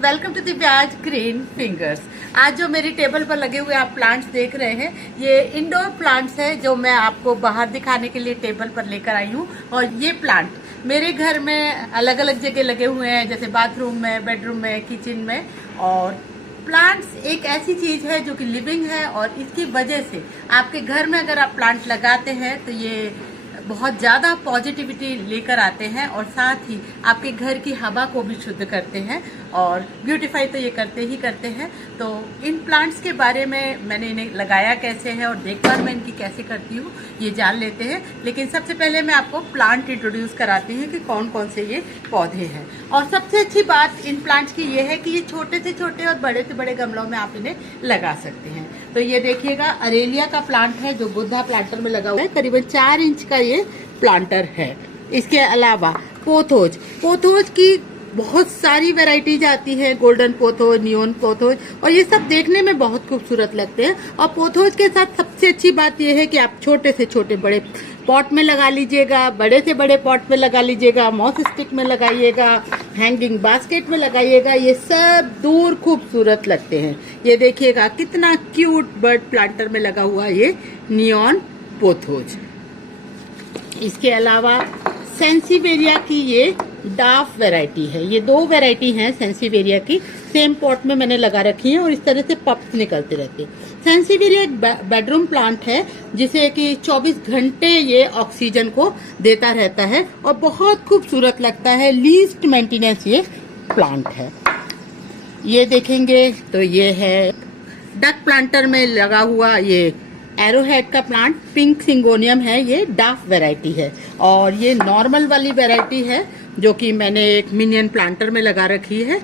Welcome to Divya's green fingers. आज जो मेरी टेबल पर लगे हुए आप प्लांट्स देख रहे हैं, ये इंडोर प्लांट्स है जो मैं आपको बाहर दिखाने के लिए टेबल पर लेकर आई हूँ। और ये प्लांट मेरे घर में अलग अलग जगह लगे हुए हैं, जैसे बाथरूम में, बेडरूम में, किचन में। और प्लांट्स एक ऐसी चीज है जो कि लिविंग है और इसकी वजह से आपके घर में अगर आप प्लांट लगाते हैं तो ये बहुत ज़्यादा पॉजिटिविटी लेकर आते हैं और साथ ही आपके घर की हवा को भी शुद्ध करते हैं और ब्यूटीफाई तो ये करते ही करते हैं। तो इन प्लांट्स के बारे में मैंने इन्हें लगाया कैसे है और देखभाल मैं इनकी कैसे करती हूँ ये जान लेते हैं। लेकिन सबसे पहले मैं आपको प्लांट इंट्रोड्यूस कराती हूँ कि कौन कौन से ये पौधे हैं। और सबसे अच्छी बात इन प्लांट्स की ये है कि ये छोटे से छोटे और बड़े से बड़े गमलों में आप इन्हें लगा सकते हैं। तो ये देखिएगा, अरेलिया का प्लांट है जो बुद्धा प्लांटर में लगा हुआ है, करीबन 4 इंच का ये प्लांटर है। इसके अलावा पोथोज की बहुत सारी वैरायटीज आती है, गोल्डन पोथोज, नियोन पोथोज, और ये सब देखने में बहुत खूबसूरत लगते हैं। और पोथोज के साथ सबसे अच्छी बात यह है कि आप छोटे से छोटे बड़े पॉट में लगा लीजिएगा, बड़े से बड़े पॉट में लगा लीजिएगा, मॉस स्टिक में लगाइएगा, हैंगिंग बास्केट में लगाइएगा, ये सब दूर खूबसूरत लगते हैं। ये देखिएगा कितना क्यूट बर्ड प्लांटर में लगा हुआ ये नियॉन पोथोज। इसके अलावा सेंसिवेरिया की ये डाफ वैरायटी है। ये 2 वैरायटी हैं सेंसिवेरिया की, सेम पॉट में मैंने लगा रखी है और इस तरह से पप्स निकलते रहते हैं। सेंसिवेरिया एक बेडरूम प्लांट है जिसे कि 24 घंटे ये ऑक्सीजन को देता रहता है और बहुत खूबसूरत लगता है। लीस्ट मेंटेनेंस ये प्लांट है। ये देखेंगे तो ये है डक प्लांटर में लगा हुआ ये एरोहेड का प्लांट, पिंक सिंगोनियम है, ये डाफ वैरायटी है। और ये नॉर्मल वाली वैरायटी है जो कि मैंने एक मिनियन प्लांटर में लगा रखी है।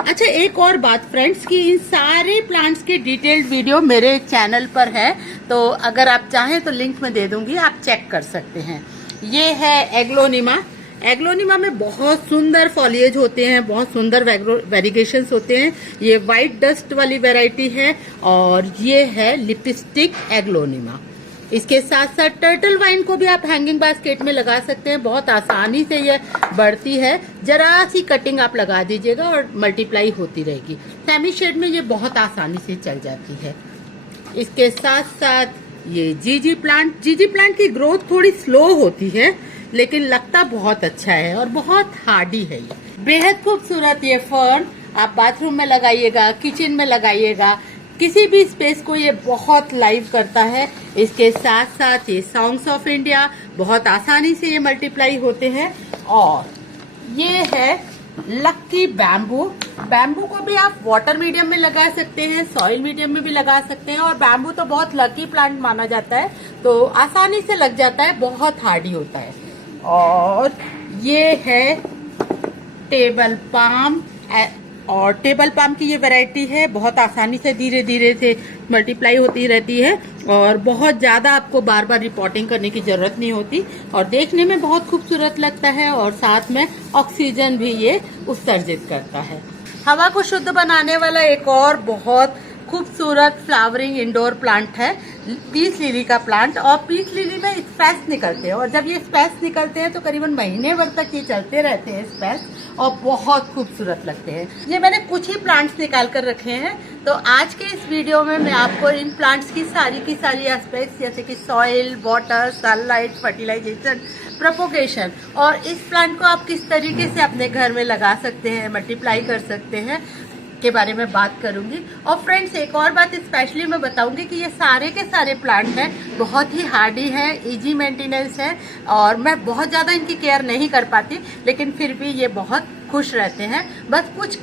अच्छा, एक और बात फ्रेंड्स कि इन सारे प्लांट्स की डिटेल्ड वीडियो मेरे चैनल पर है, तो अगर आप चाहें तो लिंक में दे दूंगी, आप चेक कर सकते हैं। ये है एग्लोनिमा। एग्लोनिमा में बहुत सुंदर फॉलिएज होते हैं, बहुत सुंदर वेरिगेशंस होते हैं। ये व्हाइट डस्ट वाली वैरायटी है और ये है लिपस्टिक एग्लोनिमा। इसके साथ साथ टर्टल वाइन को भी आप हैंगिंग बास्केट में लगा सकते हैं, बहुत आसानी से ये बढ़ती है। जरा सी कटिंग आप लगा दीजिएगा और मल्टीप्लाई होती रहेगी। सेमी शेड में ये बहुत आसानी से चल जाती है। इसके साथ साथ ये जीजी प्लांट की ग्रोथ थोड़ी स्लो होती है लेकिन लगता बहुत अच्छा है और बहुत हार्डी है। ये बेहद खूबसूरत ये फर्न आप बाथरूम में लगाइएगा, किचन में लगाइएगा, किसी भी स्पेस को ये बहुत लाइव करता है। इसके साथ साथ ये सॉन्ग्स ऑफ इंडिया, बहुत आसानी से ये मल्टीप्लाई होते हैं। और ये है लक्की बैम्बू। बैम्बू को भी आप वाटर मीडियम में लगा सकते हैं, सॉइल मीडियम में भी लगा सकते हैं। और बैम्बू तो बहुत लकी प्लांट माना जाता है, तो आसानी से लग जाता है, बहुत हार्डी होता है। और ये है टेबल पाम, और टेबल पाम की ये वैरायटी है, बहुत आसानी से धीरे धीरे से मल्टीप्लाई होती रहती है और बहुत ज़्यादा आपको बार बार रिपोर्टिंग करने की ज़रूरत नहीं होती और देखने में बहुत खूबसूरत लगता है और साथ में ऑक्सीजन भी ये उत्सर्जित करता है। हवा को शुद्ध बनाने वाला एक और बहुत खूबसूरत फ्लावरिंग इंडोर प्लांट है पीस लिली का प्लांट। और पीस लिली में स्पेस निकलते हैं और जब ये स्पेस निकलते हैं तो करीबन महीने भर तक ये चलते रहते हैं स्पेस और बहुत खूबसूरत लगते हैं। ये मैंने कुछ ही प्लांट्स निकाल कर रखे हैं, तो आज के इस वीडियो में मैं आपको इन प्लांट्स की सारी एस्पेक्ट्स जैसे कि soil, water, sunlight, fertilisation, propagation और इस प्लांट को आप किस तरीके से अपने घर में लगा सकते हैं, मल्टीप्लाई कर सकते हैं के बारे में बात करूंगी। और फ्रेंड्स, एक और बात स्पेशली मैं बताऊंगी कि ये सारे के सारे प्लांट हैं बहुत ही हार्डी है, इजी मेंटेनेंस है और मैं बहुत ज़्यादा इनकी केयर नहीं कर पाती, लेकिन फिर भी ये बहुत खुश रहते हैं। बस कुछ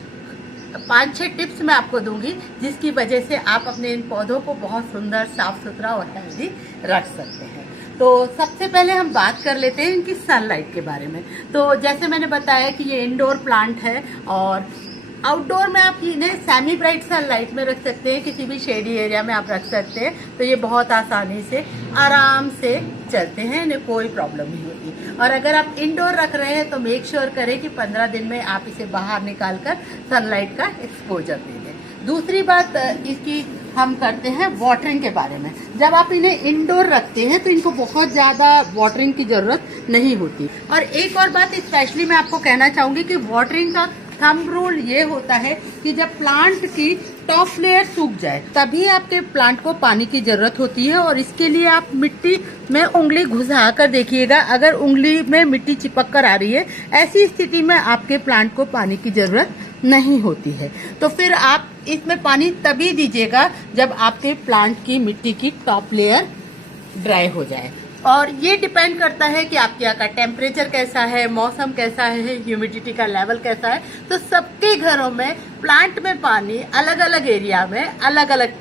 5-6 टिप्स मैं आपको दूंगी जिसकी वजह से आप अपने इन पौधों को बहुत सुंदर, साफ सुथरा और हेल्दी रख सकते हैं। तो सबसे पहले हम बात कर लेते हैं इनकी सनलाइट के बारे में। तो जैसे मैंने बताया कि ये इंडोर प्लांट है और आउटडोर में आप इन्हें सेमी ब्राइट सनलाइट में रख सकते हैं, किसी भी शेडी एरिया में आप रख सकते हैं, तो ये बहुत आसानी से आराम से चलते हैं, इन्हें कोई प्रॉब्लम नहीं होती। और अगर आप इंडोर रख रहे हैं तो मेक श्योर करें कि 15 दिन में आप इसे बाहर निकालकर सनलाइट का एक्सपोजर दे दें। दूसरी बात इसकी हम करते हैं वाटरिंग के बारे में। जब आप इन्हें इंडोर रखते हैं तो इनको बहुत ज़्यादा वाटरिंग की ज़रूरत नहीं होती। और एक और बात स्पेशली मैं आपको कहना चाहूँगी कि वाटरिंग का थंब रूल ये होता है कि जब प्लांट की टॉप लेयर सूख जाए तभी आपके प्लांट को पानी की जरूरत होती है। और इसके लिए आप मिट्टी में उंगली घुसा कर देखिएगा, अगर उंगली में मिट्टी चिपक कर आ रही है, ऐसी स्थिति में आपके प्लांट को पानी की जरूरत नहीं होती है। तो फिर आप इसमें पानी तभी दीजिएगा जब आपके प्लांट की मिट्टी की टॉप लेयर ड्राई हो जाए। और ये डिपेंड करता है कि आपके यहाँ का टेम्परेचर कैसा है, मौसम कैसा है, ह्यूमिडिटी का लेवल कैसा है। तो सबके घरों में प्लांट में पानी अलग अलग एरिया में अलग अलग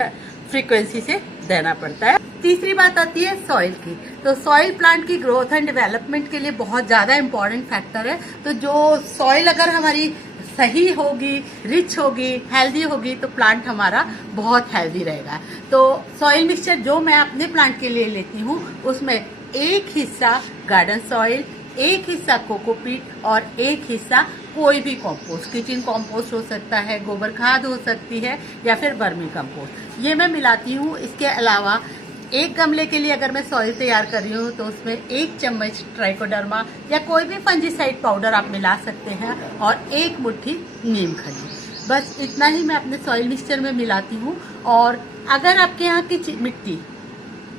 फ्रीक्वेंसी से देना पड़ता है। तीसरी बात आती है सॉइल की। तो सॉइल प्लांट की ग्रोथ एंड डेवलपमेंट के लिए बहुत ज्यादा इंपॉर्टेंट फैक्टर है। तो जो सॉइल अगर हमारी सही होगी, रिच होगी, हेल्दी होगी, तो प्लांट हमारा बहुत हेल्दी रहेगा। तो सॉइल मिक्सचर जो मैं अपने प्लांट के लिए लेती हूँ उसमें एक हिस्सा गार्डन सॉइल, एक हिस्सा कोकोपीट और एक हिस्सा कोई भी कंपोस्ट, किचन कंपोस्ट हो सकता है, गोबर खाद हो सकती है या फिर वर्मी कंपोस्ट, ये मैं मिलाती हूँ। इसके अलावा एक गमले के लिए अगर मैं सॉइल तैयार कर रही हूँ तो उसमें 1 चम्मच ट्राइकोडर्मा या कोई भी फंजीसाइड पाउडर आप मिला सकते हैं और 1 मुट्ठी नीम खली। बस इतना ही मैं अपने सॉइल मिक्सचर में मिलाती हूँ। और अगर आपके यहाँ की मिट्टी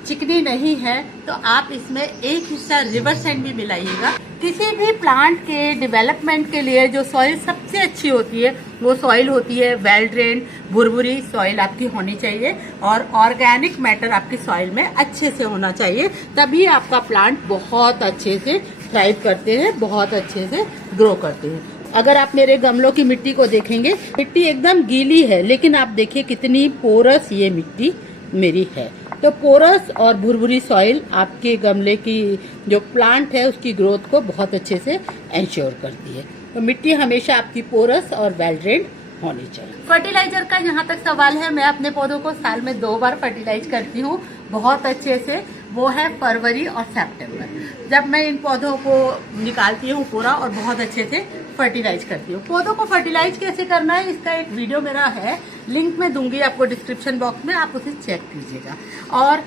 चिकनी नहीं है तो आप इसमें एक हिस्सा रिवर सैंड भी मिलाइएगा। किसी भी प्लांट के डेवलपमेंट के लिए जो सॉइल सबसे अच्छी होती है वो सॉइल होती है वेल ड्रेन, भुरभुरी सॉइल आपकी होनी चाहिए और ऑर्गेनिक मैटर आपकी सॉइल में अच्छे से होना चाहिए। तभी आपका प्लांट बहुत अच्छे से थ्राइव करते हैं, बहुत अच्छे से ग्रो करते हैं। अगर आप मेरे गमलों की मिट्टी को देखेंगे, मिट्टी एकदम गीली है, लेकिन आप देखिए कितनी पोरस ये मिट्टी मेरी है। तो पोरस और भुरभुरी सॉइल आपके गमले की जो प्लांट है उसकी ग्रोथ को बहुत अच्छे से इंश्योर करती है। तो मिट्टी हमेशा आपकी पोरस और वेल ड्रेन्ड होनी चाहिए। फर्टिलाइजर का यहाँ तक सवाल है, मैं अपने पौधों को साल में 2 बार फर्टिलाइज करती हूँ बहुत अच्छे से। वो है फरवरी और सितंबर, जब मैं इन पौधों को निकालती हूँ पूरा और बहुत अच्छे से फर्टिलाइज करती हूँ। पौधों को फर्टिलाइज कैसे करना है इसका एक वीडियो मेरा है, लिंक में दूंगी आपको डिस्क्रिप्शन बॉक्स में, आप उसे चेक कीजिएगा। और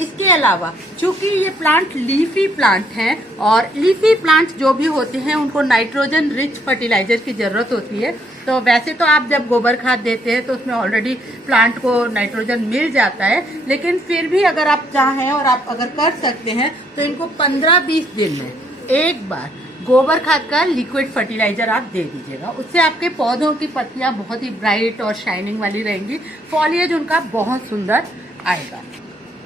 इसके अलावा चूंकि ये प्लांट लीफी प्लांट हैं और लीफी प्लांट जो भी होते हैं उनको नाइट्रोजन रिच फर्टिलाइजर की जरूरत होती है। तो वैसे तो आप जब गोबर खाद देते हैं तो उसमें ऑलरेडी प्लांट को नाइट्रोजन मिल जाता है, लेकिन फिर भी अगर आप चाहें और आप अगर कर सकते हैं तो इनको 15-20 दिन में एक बार गोबर खाद का लिक्विड फर्टिलाइजर आप दे दीजिएगा। उससे आपके पौधों की पत्तियां बहुत ही ब्राइट और शाइनिंग वाली रहेंगी, फॉलिएज उनका बहुत सुंदर आएगा।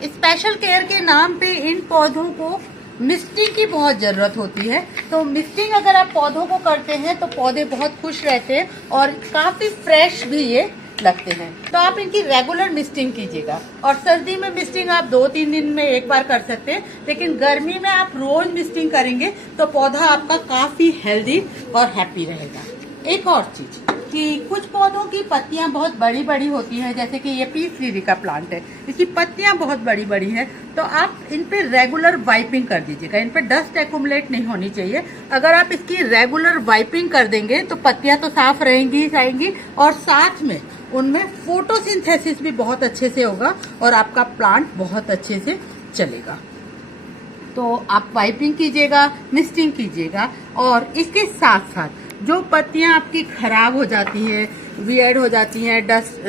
स्पेशल केयर के नाम पे इन पौधों को मिस्टिंग की बहुत जरूरत होती है। तो मिस्टिंग अगर आप पौधों को करते हैं तो पौधे बहुत खुश रहते हैं और काफी फ्रेश भी ये लगते हैं। तो आप इनकी रेगुलर मिस्टिंग कीजिएगा। और सर्दी में मिस्टिंग आप 2-3 दिन में एक बार कर सकते हैं, लेकिन गर्मी में आप रोज मिस्टिंग करेंगे तो पौधा आपका काफी हेल्दी और हैप्पी रहेगा। एक और चीज कि कुछ पौधों की पत्तियां बहुत बड़ी बड़ी होती हैं, जैसे कि ये पीस लिली का प्लांट है, इसकी पत्तियां बहुत बड़ी बड़ी हैं, तो आप इन पे रेगुलर वाइपिंग कर दीजिएगा। इन पे डस्ट एक्यूमुलेट नहीं होनी चाहिए। अगर आप इसकी रेगुलर वाइपिंग कर देंगे तो पत्तियां तो साफ रहेंगी और साथ में उनमें फोटोसिंथेसिस भी बहुत अच्छे से होगा और आपका प्लांट बहुत अच्छे से चलेगा। तो आप वाइपिंग कीजिएगा, मिस्टिंग कीजिएगा। और इसके साथ साथ जो पत्तियां आपकी खराब हो जाती हैं, वियर्ड हो जाती हैं, डस्ट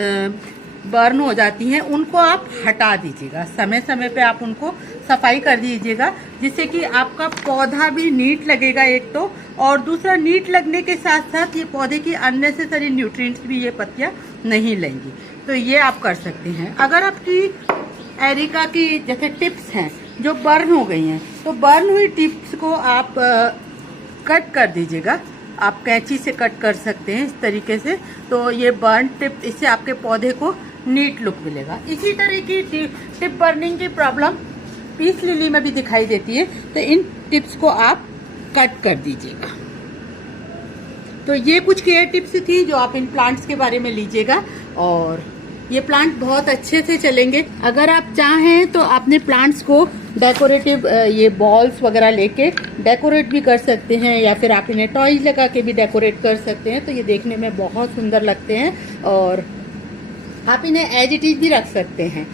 बर्न हो जाती हैं, उनको आप हटा दीजिएगा। समय समय पे आप उनको सफाई कर दीजिएगा, जिससे कि आपका पौधा भी नीट लगेगा एक तो, और दूसरा नीट लगने के साथ साथ ये पौधे की अननेसेसरी न्यूट्रिएंट्स भी ये पत्तियां नहीं लेंगी। तो ये आप कर सकते हैं। अगर आपकी एरिका की जैसे टिप्स हैं जो बर्न हो गई हैं, तो बर्न हुई टिप्स को आप कट कर दीजिएगा। आप कैंची से कट कर सकते हैं इस तरीके से। तो ये बर्न टिप, इससे आपके पौधे को नीट लुक मिलेगा। इसी तरह की टिप बर्निंग की प्रॉब्लम पीस लिली में भी दिखाई देती है, तो इन टिप्स को आप कट कर दीजिएगा। तो ये कुछ केयर टिप्स थी जो आप इन प्लांट्स के बारे में लीजिएगा और ये प्लांट बहुत अच्छे से चलेंगे। अगर आप चाहें तो अपने प्लांट्स को डेकोरेटिव ये बॉल्स वगैरह लेके डेकोरेट भी कर सकते हैं, या फिर आप इन्हें टॉयज लगा के भी डेकोरेट कर सकते हैं। तो ये देखने में बहुत सुंदर लगते हैं और आप इन्हें एज इट इज भी रख सकते हैं।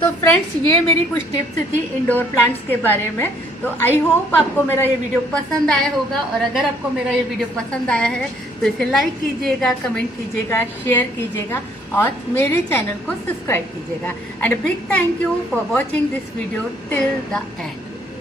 तो फ्रेंड्स, ये मेरी कुछ टिप्स थी इंडोर प्लांट्स के बारे में। तो आई होप आपको मेरा ये वीडियो पसंद आया होगा, और अगर आपको मेरा ये वीडियो पसंद आया है तो इसे लाइक कीजिएगा, कमेंट कीजिएगा, शेयर कीजिएगा और मेरे चैनल को सब्सक्राइब कीजिएगा। And big thank you for watching this video till the end.